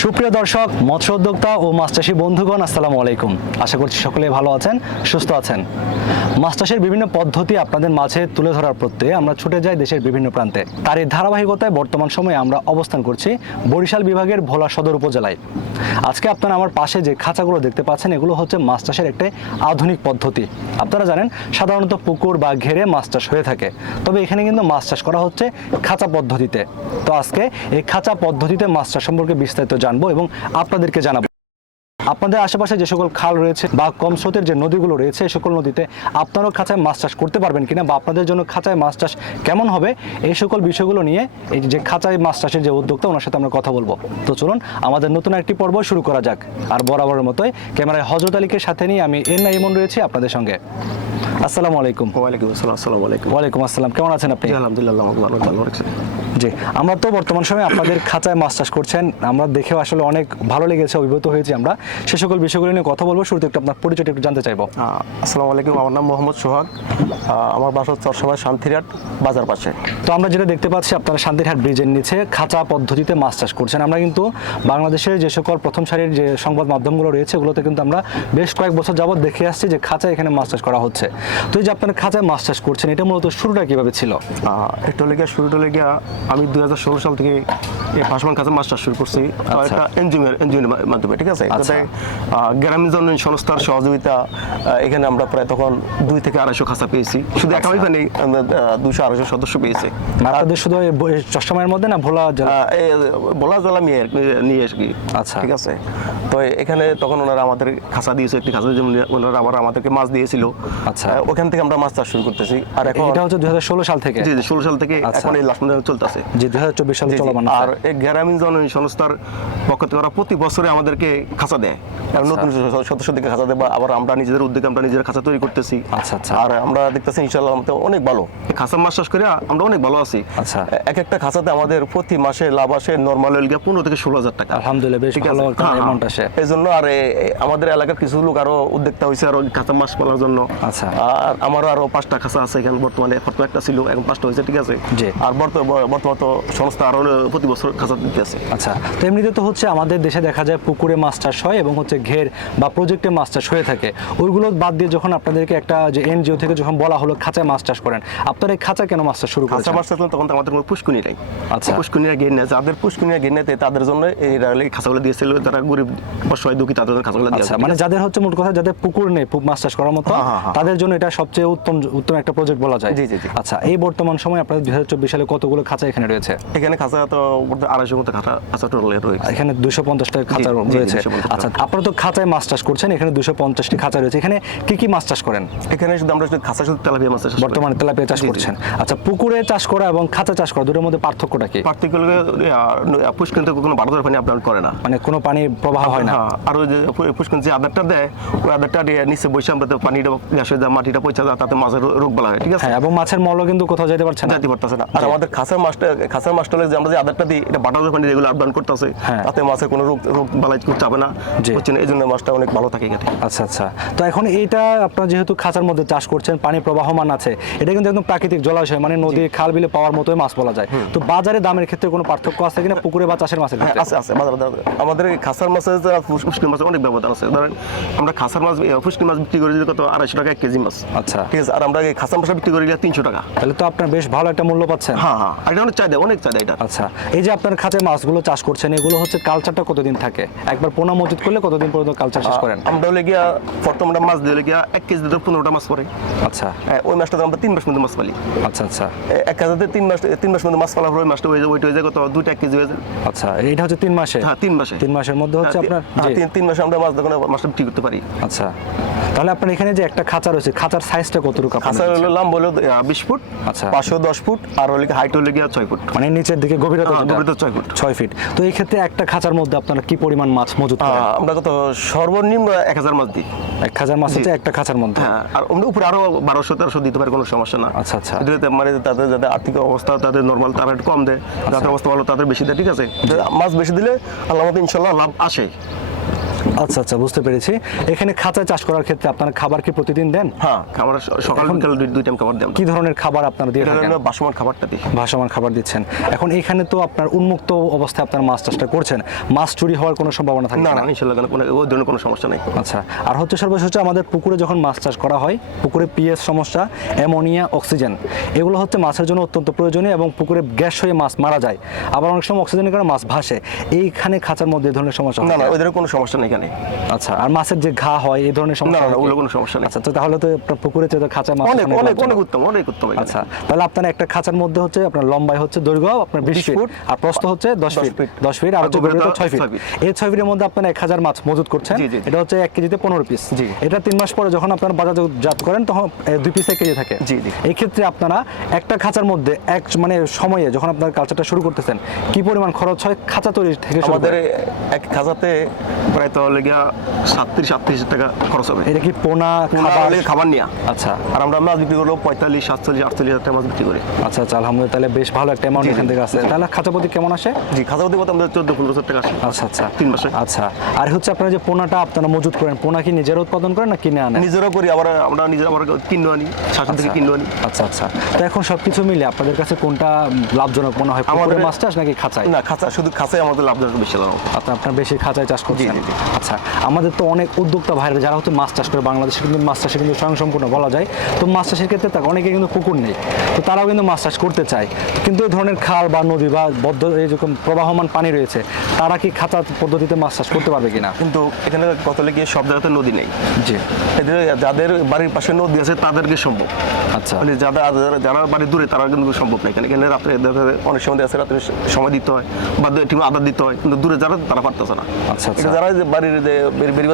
সুপ্রিয় দর্শক, মৎস্য উদ্যোক্তা ও মাছ চাষী বন্ধুগণ, আসসালামু আলাইকুম। আশা করছি সকলে ভালো আছেন, সুস্থ আছেন। মাছ চাষের বিভিন্ন পদ্ধতি আপনাদের মাঝে তুলে ধরার প্রত্যয়ে আমরা ছুটে যাই দেশের বিভিন্ন প্রান্তে। তার এই ধারাবাহিকতায় বর্তমান সময়ে আমরা অবস্থান করছি বরিশাল বিভাগের ভোলা সদর উপজেলায়। আজকে আপনারা আমার পাশে যে খাঁচাগুলো দেখতে পাচ্ছেন, এগুলো হচ্ছে মাছ চাষের একটি আধুনিক পদ্ধতি। আপনারা জানেন, সাধারণত পুকুর বা ঘেরে মাছ চাষ হয়ে থাকে। তবে এখানে কিন্তু মাছ চাষ করা হচ্ছে খাঁচা পদ্ধতিতে। তো আজকে এই খাঁচা পদ্ধতিতে মাছ চাষ সম্পর্কে বিস্তারিত জানব এবং আপনাদেরকে জানাব। আপনাদের আশেপাশে যে সকল খাল রয়েছে বা কম স্রোতের যে নদীগুলো রয়েছে সকল নদীতে আপনারাও খাঁচায় মাছ চাষ করতে পারবেন কিনা বা আপনাদের জন্য খাঁচায় মাছ চাষ কেমন হবে এই সকল বিষয়গুলো নিয়ে এই যে খাঁচায় মাছ চাষের যে উদ্যোক্তা ওনার সাথে আমরা কথা বলব। তো চলুন আমাদের নতুন একটি পর্ব শুরু করা যাক। আর বরাবরের মতোই ক্যামেরায় হজরত আলীকে সাথে নিয়ে আমি এন ইমন রয়েছি আপনাদের সঙ্গে। আসসালামু আলাইকুম। ওয়ালাইকুম আসসালাম আসসালামু আলাইকুম। ওয়ালাইকুম আসসালাম কেমন আছেন আপনি? আলহামদুলিল্লাহ ভালো জি আমরা তো বর্তমান সময়ে আপনাদের খাঁচায় মাছ চাষ করছেন। আমরা দেখেও আসলে অনেক ভালো লেগেছে অভিভূত হয়েছি আমরা। সে সকল বিষয়গুলো নিয়ে কথা বলব শুরুতে একটু আপনার পরিচয়টা একটু জানতে চাইব। আসসালামু আলাইকুম আমার নাম মোহাম্মদ সোহাগ। আমার বাসা চরসময় শান্তিরাট বাজার পাশে। তো আমরা যেটা দেখতে পাচ্ছি আপনারা শান্তিরহাট ব্রিজের নিচে খাঁচা পদ্ধতিতে মাছ চাষ করছেন। আমরা কিন্তু বাংলাদেশের যে সকল প্রথম সারির যে সংবাদ মাধ্যমগুলো রয়েছে ওগুলোতে কিন্তু আমরা বেশ কয়েক বছর যাবত দেখে আসছি যে খাঁচা এখানে মাছ চাষ করা হচ্ছে। তো এই যে আপনারা খাঁচায় মাছ চাষ করছেন এটা মূলত শুরুটা কীভাবে ছিল? একটু লেগে শুরুটা লেগে আমি দুই হাজার ষোলো সাল থেকে এই ভাসমান মাছ চাষ শুরু করছি। আচ্ছা। একটা এনজিওর এনজিওর মাধ্যমে ঠিক আছে? আচ্ছা। গ্রামীণ জন সংস্থার সহযোগিতা এখানে আমরা প্রায় তখন দুই থেকে আড়াইশো খাঁচা পেয়েছি। শুধু একাই পাইনি দুশো আড়াইশো সদস্য পেয়েছি। আপনাদের শুধু চট্টগ্রামের মধ্যে না ভোলা জেলা? এই বলা নিয়ে নিয়ে কি আচ্ছা। ঠিক আছে? তো এখানে তখন ওনারা আমাদের খাঁচা দিয়েছে একটি খাঁচা যেমন ওনারা আবার আমাদেরকে মাছ দিয়েছিল। আচ্ছা। ওখান থেকে আমরা মাছ চাষ শুরু করতেছি। আর এখন এটা হচ্ছে দুই হাজার ষোলো সাল থেকে? জি জি ষোলো সাল থেকে আচ্ছা। এখন এই লাস্ট চলতেছে। যে দুই হাজার চব্বিশ সালে। চলমান আর এই গ্রামীণ জন সংস্থার পক্ষ থেকে ওরা প্রতি বছরে আমাদেরকে খাঁচা দেয় আচ্ছা। নতুন সদস্যদেরকে খাঁচা দেয় বা আবার আমরা নিজেদের উদ্যোগে আমরা নিজের খাঁচা তৈরি করতেছি আচ্ছা, আচ্ছা। আর আমরা দেখতেছি ইনশাল্লাহ আমাদের অনেক ভালো খাঁচা মাছ চাষ করে আমরা অনেক ভালো আছি আচ্ছা। এক একটা খাঁচাতে আমাদের প্রতি মাসে লাভ আসে নর্মাল গিয়ে পনেরো থেকে ষোলো হাজার টাকা আলহামদুলিল্লাহ বেশ ভালো একটা হ্যাঁ। অ্যামাউন্ট আসে এই জন্য আর আমাদের এলাকার কিছু লোক আরও উদ্যোক্তা হয়েছে আরও কাঁচা মাছ পালার জন্য আচ্ছা। আর আমারও আরও পাঁচটা খাঁচা আছে এখানে বর্তমানে একটা ছিল এখন পাঁচটা হয়েছে ঠিক আছে জি। আর বর্তমান তো সংস্থা আরও প্রতি বছর খাঁচা দিতে আছে আচ্ছা তো এমনিতে তো হচ্ছে আমাদের দেশে দেখা যায় পুকুরে মাছ চাষ হয় এবং হচ্ছে ঘের বা প্রজেক্টে মাছ চাষ হয়ে থাকে ওইগুলো বাদ দিয়ে যখন আপনাদেরকে একটা যে এনজিও থেকে যখন বলা হলো খাঁচায় মাছ চাষ করেন আপনারা খাঁচা কেন মাছ চাষ শুরু খাঁচা মাছ থাকলে তখন তো আমাদের কোনো পুষ্কুনি নাই আচ্ছা। পুষ্কুনিয়া গেনে যাদের পুষ্কুনিয়া গেনেতে তাদের জন্য এই খাঁচাগুলো দিয়েছিল যারা গরিব অসহায় দুঃখী তাদের জন্য খাঁচাগুলো আচ্ছা মানে যাদের হচ্ছে মোট কথা যাদের পুকুর নেই মাছ চাষ করার মতো হ্যাঁ, হ্যাঁ, হ্যাঁ। তাদের জন্য এটা সবচেয়ে উত্তম উত্তম একটা প্রজেক্ট বলা যায় জি, জি। আচ্ছা এই বর্তমান সময় আপনাদের দুই হাজার চব্বিশ সালে কতগুলো খাঁচা এখানে রয়েছে। এখানে খাঁচা তো আড়াইশো মতো খাঁচা খাঁচা টোটাল রয়েছে। এখানে দুশো পঞ্চাশটা খাঁচা রয়েছে। আচ্ছা আপনারা তো খাঁচায় মাছ চাষ করছেন এখানে দুশো পঞ্চাশটি খাঁচা রয়েছে। এখানে কি কি মাছ চাষ করেন? এখানে শুধু আমরা খাঁচা শুধু তেলাপিয়া মাছ চাষ বর্তমানে তেলাপিয়া চাষ। করছেন। আচ্ছা পুকুরে চাষ করা এবং খাঁচা চাষ করা দুটোর মধ্যে পার্থক্যটা কি? পুষ্কিন কোনো ভারতের পানি আপনার করে না। মানে কোনো পানি প্রবাহ হয় না? হ্যাঁ, আর ওই যে পুষ্কিন যে আদারটা দেয় ওই আদারটা দিয়ে নিচে বসে আমরা তো পানিটা গ্যাস হয়ে যায় মাটিটা পয়সা যায় তাতে মাছের রোগ বলা হয় ঠিক আছে? হ্যাঁ এবং মাছের মলও কিন্তু কোথাও যেতে পারছে না। যাইতে পারতেছে না। আর। আমাদের খাসার মাছটা খাসার মাছটা হলে যে আমরা যে আদারটা দিই এটা বাটার যেগুলো আপডাউন করতেছে হ্যাঁ। তাতে মাছের কোনো রোগ রোগ বালাই করতে হবে না। হচ্ছে এই জন্য মাছটা অনেক ভালো থাকে এখানে। আচ্ছা আচ্ছা। তো এখন এইটা আপনার যেহেতু খাঁচার মধ্যে চাষ করছেন পানি প্রবাহমান আছে এটা কিন্তু একদম প্রাকৃতিক জলাশয় মানে নদী খাল বিলে পাওয়ার মতোই মাছ বলা যায়। তো বাজারে দামের ক্ষেত্রে কোনো পার্থক্য আছে কিনা? পুকুরে বা চাষের মাছের হ্যাঁ, আছে আছে বাজারে আমাদের খাসার মাছের যে ফুসকিন মাছের অনেক ব্যবধান আছে। ধরেন আমরা খাসার মাছ ফুসকিন মাছ বিক্রি করি কত? আড়াইশো টাকা এক কেজি মাছ। আচ্ছা। ঠিক আছে আর আমরা খাসার মাছ বিক্রি করি তিনশো টাকা। তাহলে তো আপনার বেশ ভালো একটা মূল্য পাচ্ছেন। হ্যাঁ হ্যাঁ। অনেক চাহিদা অনেক চাহিদা এটা। আচ্ছা এই যে আপনার খাঁচায় মাছগুলো চাষ করছেন এগুলো হচ্ছে কালচারটা কতদিন থাকে? একবার পোনা মজুত করলে কতদিন পর্যন্ত কালচার শেষ করেন? আমরা হলে গিয়া প্রথম আমরা মাছ দিয়ে হলে গিয়া এক কেজি দিতে পনেরোটা মাছ পরে আচ্ছা। ওই মাছটা আমরা তিন মাস মধ্যে মাছ পালি। আচ্ছা আচ্ছা। এক হাজার তিন মাস তিন মাস মধ্যে মাছ পরে ওই মাছটা হয়ে যায় ওইটা হয়ে যায় কত? দুইটা এক কেজি হয়ে যায়। আচ্ছা এটা হচ্ছে তিন মাসে? হ্যাঁ তিন মাসে। তিন মাসের মধ্যে হচ্ছে হ্যাঁ, আপনার তিন- হ্যাঁ। তিন মাসে আমরা মাছ দেখুন মাছটা বিক্রি করতে পারি। আচ্ছা। তাহলে আপনার এখানে যে একটা খাঁচা রয়েছে খাঁচার সাইজটা কতটুকু আপনার খাঁচা হলো লাম্ব হলো বিশ ফুট আচ্ছা। পাঁচশো দশ ফুট আর হলে হাইট হলে গিয়া ছয় ফুট। মানে নিচের দিকে গভীরতা হ্যাঁ, গভীরতা ছয় ফুট। ছয় ফিট তো এই ক্ষেত্রে একটা খাঁচার মধ্যে আপনারা কি পরিমাণ মাছ মজুত করেন? আমরা কত সর্বনিম্ন এক হাজার মাছ দিই। এক হাজার মাছ হচ্ছে একটা খাঁচার মধ্যে? হ্যাঁ আর আমরা উপরে আরও বারোশো তেরোশো দিতে পারে কোনো সমস্যা না। আচ্ছা, আচ্ছা। মানে তাদের যাদের আর্থিক অবস্থা তাদের নর্মাল তারা একটু কম দেয়। যাদের অবস্থা ভালো তাদের বেশি দেয় ঠিক আছে? মাছ বেশি দিলে আল্লাহ মতো ইনশাল্লাহ লাভ আসে। আচ্ছা আচ্ছা বুঝতে পেরেছি। এখানে খাঁচায় চাষ করার ক্ষেত্রে আপনারা খাবার কি প্রতিদিন দেন? হ্যাঁ স- সকাল বিকাল দুই- টাইম খাবার আমরা। কি ধরনের খাবার আপনারা দিয়ে থাকেন? হলো বাসমান খাবারটা দিই। ভাসমান খাবার দিচ্ছেন। এখন এখানে তো আপনার উন্মুক্ত অবস্থায় আপনার মাছ চাষটা করছেন। মাছ চুরি হওয়ার কোনো সম্ভাবনা থাকে না না ইনশাল্লাহ কোনো ওই ধরনের কোনো সমস্যা নেই। আচ্ছা আর হচ্ছে সর্বশেষ হচ্ছে আমাদের পুকুরে যখন মাছ চাষ করা হয় পুকুরে পিএস সমস্যা অ্যামোনিয়া অক্সিজেন এগুলো হচ্ছে মাছের জন্য অত্যন্ত প্রয়োজনীয় এবং পুকুরে গ্যাস হয়ে মাছ মারা যায়। আবার অনেক সময় অক্সিজেনের কারণে মাছ ভাসে। এইখানে খাঁচার মধ্যে ধরনের সমস্যা না না ওই ধরনের কোনো সমস্যা নেই এখানে। আচ্ছা আর মাছের যে ঘা হয় এই ধরনের সমস্যা না? ওগুলো কোনো সমস্যা নেই আচ্ছা তো তাহলে তো পুকুরে চেয়ে খাঁচা মাছ অনেক অনেক অনেক উত্তম অনেক উত্তম আচ্ছা তাহলে আপনার একটা খাঁচার মধ্যে হচ্ছে আপনার লম্বাই হচ্ছে দৈর্ঘ্য আপনার বিশ 20 ফুট, আর প্রস্থ হচ্ছে দশ 10 ফিট ফিট। দশ ফিট আর হচ্ছে ছয় ফিট এই ছয় ফিটের মধ্যে আপনার এক হাজার মাছ মজুত করছেন। এটা হচ্ছে এক কেজিতে পনেরো পিস। এটা তিন মাস পরে যখন আপনার বাজারজাত করেন তখন এ, দুই পিস এক কেজি থাকে জি, জি। এই ক্ষেত্রে আপনারা একটা খাঁচার মধ্যে এক মানে সময়ে যখন আপনার কালচারটা শুরু করতেছেন কি পরিমাণ খরচ হয় খাঁচা তৈরি থেকে আমাদের এক খাজাতে প্রায় তাহলে গিয়া সাতত্রিশ আটত্রিশ টাকা খরচ হবে। এটা কি পোনা খাবার? নিয়ে। আচ্ছা। আর আমরা মাছ বিক্রি করল পঁয়তাল্লিশ সাতচল্লিশ আটচল্লিশ হাজার মাছ বিক্রি করি। আচ্ছা আচ্ছা আলহামদুলিল্লাহ তাহলে বেশ ভালো একটা অ্যামাউন্ট। এখান থেকে আছে তাহলে খাঁচা প্রতি কেমন আসে? জি খাজা প্রতি কত আমাদের চোদ্দ পনেরো হাজার টাকা আসে। আচ্ছা আচ্ছা। তিন মাসে। আচ্ছা। আর হচ্ছে আপনারা যে পোনাটা আপনারা মজুত করেন পোনা কি নিজেরা উৎপাদন করেন না কিনে আনেন? নিজেরও করি আবার আমরা নিজেরা আবার কিনে আনি শাসন থেকে আচ্ছা। কিনে আনি। আচ্ছা আচ্ছা। তো এখন সবকিছু মিলে আপনাদের কাছে কোনটা লাভজনক মনে হয়? আমাদের- মাছ চাষ নাকি খাঁচায়? না খাঁচা শুধু খাঁচাই আমাদের লাভজনক বেশি লাভ আপনার আপনার বেশি খাঁচায় চাষ করছেন? জি। আচ্ছা আমাদের তো অনেক উদ্যোক্তা ভাইরা যারা হচ্ছে মাছ চাষ করে বাংলাদেশে কিন্তু মাছ চাষে কিন্তু স্বয়ংসম্পূর্ণ বলা যায়। তো মাছ চাষের ক্ষেত্রে তাকে অনেকে কিন্তু পুকুর নেই। তো তারাও কিন্তু মাছ চাষ করতে চায়। কিন্তু এই ধরনের খাল বা নদী বা বদ্ধ এরকম প্রবাহমান পানি রয়েছে তারা কি খাঁচা পদ্ধতিতে মাছ চাষ করতে পারবে কিনা? কিন্তু এখানে কত লেগে সব জায়গাতে নদী নেই। জি। এদের যাদের বাড়ির পাশে নদী আছে তাদেরকে সম্ভব। আচ্ছা। মানে যারা যারা- বাড়ি দূরে তারা কিন্তু সম্ভব না এখানে। এখানে রাত্রে অনেক সময় আছে রাত্রে সময় দিতে হয় বা ঠিক আদার দিতে হয় কিন্তু দূরে যারা তারা পারতেছে না। আচ্ছা, আচ্ছা। যারা বাড়ির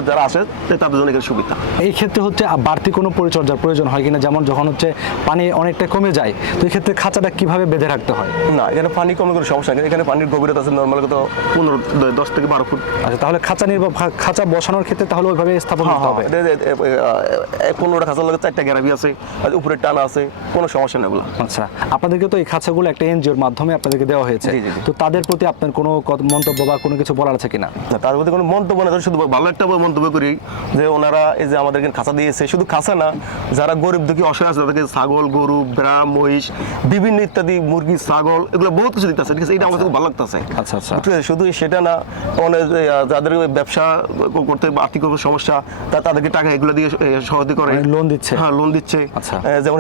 যারা আসে তাদের জন্য এখানে সুবিধা। এই ক্ষেত্রে হচ্ছে বাড়তি কোনো পরিচর্যার প্রয়োজন হয় কিনা? যেমন যখন হচ্ছে পানি অনেকটা কমে যায় তো এই ক্ষেত্রে খাঁচাটা কীভাবে বেঁধে রাখতে হয়? না এখানে পানি কমে কোনো সমস্যা নেই। এখানে পানির গভীরতা আছে নর্মাল কত পনেরো দশ থেকে বারো ফুট। আচ্ছা তাহলে খাঁচা নির্ভর খাঁচা বসানোর ক্ষেত্রে তাহলে ওইভাবে স্থাপন হ্যাঁ করতে হবে? হ্যাঁ এ- পনেরোটা খাঁচার লগে চারটা গ্যারাবি আছে আর উপরে টানা আছে কোনো সমস্যা নেই আচ্ছা আপনাদেরকে তো এই খাঁচাগুলো একটা এনজিওর মাধ্যমে আপনাদেরকে দেওয়া হয়েছে। তো তাদের প্রতি আপনার কোনো মন্তব্য বা কোনো কিছু বলার আছে কিনা? তার প্রতি কোনো মন্তব্য না শুধু ভালো একটা মন্তব্য করি যে ওনারা এই যে আমাদেরকে খাঁচা দিয়েছে শুধু খাঁচা না যারা গরিব দুঃখী অসহায় আছে তাদেরকে ছাগল গরু বেড়া মহিষ বিভিন্ন ইত্যাদি মুরগি ছাগল এগুলো বহুত কিছু দিতেছে ঠিক আছে এটা আমাদের খুব ভালো লাগতেছে আচ্ছা, আচ্ছা। আছে শুধু সেটা না মানে আহ, যাদের ব্যবসা করতে আর্থিক সমস্যা তা তাদেরকে টাকা এগুলো দিয়ে এ, করে মানে লোন দিচ্ছে? হ্যাঁ লোন দিচ্ছে আচ্ছা। যেমন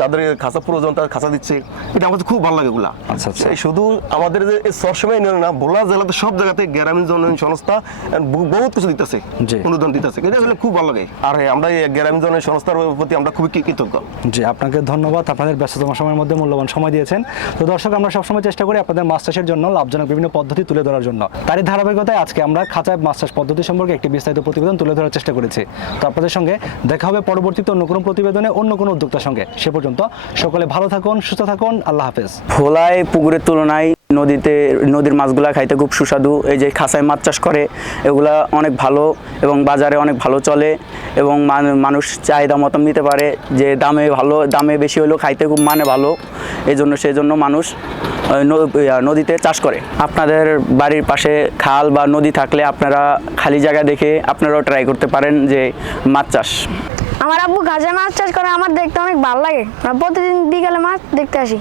যাদের খাঁচা প্রয়োজন তার খাঁচা দিচ্ছে এটা আমাদের খুব ভালো লাগে এগুলা আচ্ছা, আচ্ছা। শুধু আমাদের যে সবসময় না ভোলা জেলাতে সব জায়গাতে গ্রামীণ জনগণ সংস্থা বহুত কিছু দিতেছে অনুদান দিতেছে। এটা আসলে খুব ভালো লাগে। আর আমরা এই গ্রামীণ সংস্থার প্রতি আমরা খুবই কৃতজ্ঞ। জি আপনাকে ধন্যবাদ। আপনাদের ব্যস্ততম সময়ের মধ্যে মূল্যবান সময় দিয়েছেন। তো দর্শক আমরা সবসময় চেষ্টা করি আপনাদের মাছ চাষের জন্য লাভজনক বিভিন্ন পদ্ধতি তুলে ধরার জন্য। তারই ধারাবাহিকতায় আজকে আমরা খাঁচায় মাছ চাষ পদ্ধতি সম্পর্কে একটি বিস্তারিত প্রতিবেদন তুলে ধরার চেষ্টা করেছি। তো আপনাদের সঙ্গে দেখা হবে পরবর্তীতে অন্য কোনো প্রতিবেদনে অন্য কোনো উদ্যোক্তার সঙ্গে। সে পর্যন্ত সকলে ভালো থাকুন সুস্থ থাকুন। আল্লাহ হাফেজ। ভোলায় পুকুরের তুলনায় নদীতে, নদীর মাছগুলা খাইতে খুব সুস্বাদু। এই যে খাসায় মাছ চাষ করে, এগুলা অনেক ভালো এবং বাজারে অনেক ভালো চলে এবং মানুষ চাহিদা মতন নিতে পারে যে দামে ভালো, দামে বেশি হলেও খাইতে খুব মানে ভালো। এই জন্য সেই জন্য মানুষ নদীতে চাষ করে। আপনাদের বাড়ির পাশে খাল বা নদী থাকলে আপনারা খালি জায়গা দেখে আপনারাও ট্রাই করতে পারেন যে মাছ চাষ। আমার আব্বু গাজা মাছ চাষ করে, আমার দেখতে অনেক ভালো লাগে। প্রতিদিন বিকালে মাছ দেখতে আসি।